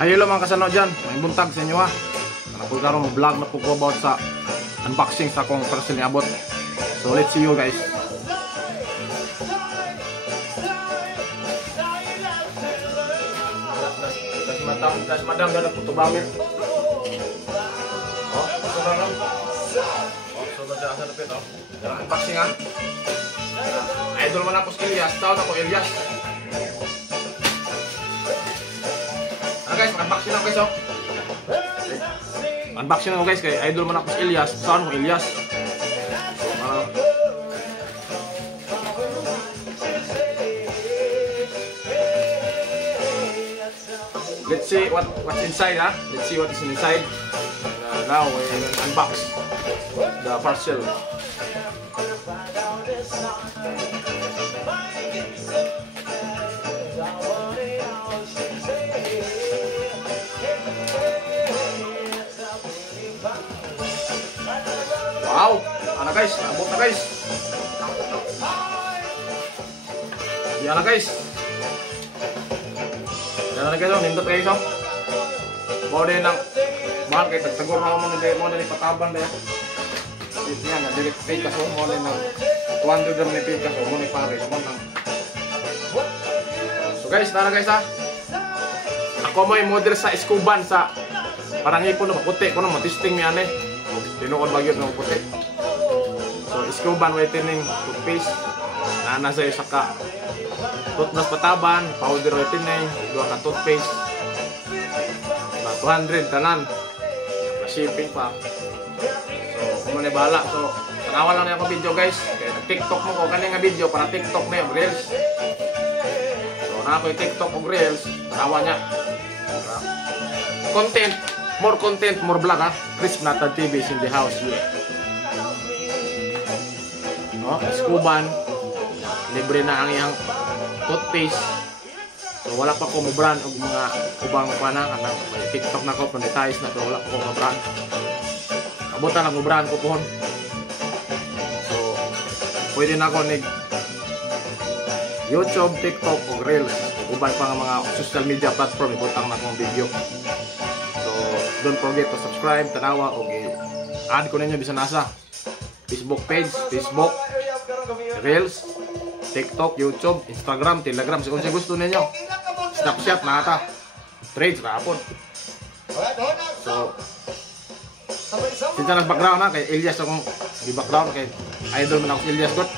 Hello mga kasano dyan, may buntag sa inyo ha. Nakularo mo vlog na po ko about sa unboxing sa akong parcel ni abot. So let's see you guys. Das madam gana po to bamir. Oh, sudah lang. Oh, sudah sa asa dapat oh. Yan unboxing ha. Idol man ako sa Elias, tawag ako Elias. Guys, unboxing ako guys oh. Unboxing ako guys kay idol man ako si Elias. Saan ko Elias? Let's see what's inside ha. Let's see what is inside. Now we will unbox the parcel. Wow, ano guys, abot na guys. Yan na guys. Yan na guys, nindot guys oh. Mau din ng mahal kay tagtagor na mo nila mo din pataban daya. Dito yan, na direct pay kaso mo din ng 200 gram ni pay kaso mo ni Paris mo nang. So guys, tara guys ha. Ako mo yung model sa Escoban sa parang ipon na maputi ko na matisting mi ane. Tinuod bagyo ng puti. So Escoban whitening toothpaste. Nasa isa ka toothbrush pataban, powder whitening, dua ka toothpaste. 200 tanan. Shipping pa. So kung man bala. So tanawan lang niya ako video guys. Kaya TikTok mo ko kani nga video para TikTok na yung reels. So na ako yung TikTok og reels, tanawan niya. Content, more vlog ha. Crisp Natad TV is in the house here. No, Escoban. Libre na ang iyang toothpaste. So wala pa ko mo brand og mga ubang pana kanang may TikTok na ko monetize na pero wala pa ko mo brand. Abutan lang mo brand ko pohon. So pwede na ko nig YouTube, TikTok o Reels. Uban pa nga mga social media platform ibutang na kong video. So don't forget to subscribe, tanawa o add ko ninyo bisan nasa Facebook page, Facebook, Reels, TikTok, YouTube, Instagram, Telegram, kung siya gusto ninyo. Snapchat, nata. Trades, rapon. So, sinta ng background na, kay Elias akong i-background, kay idol man ako si Elias God.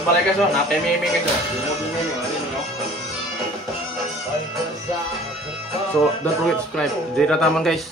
Balik ka so, napememe ka so. So don't forget to subscribe. Jadi taman guys.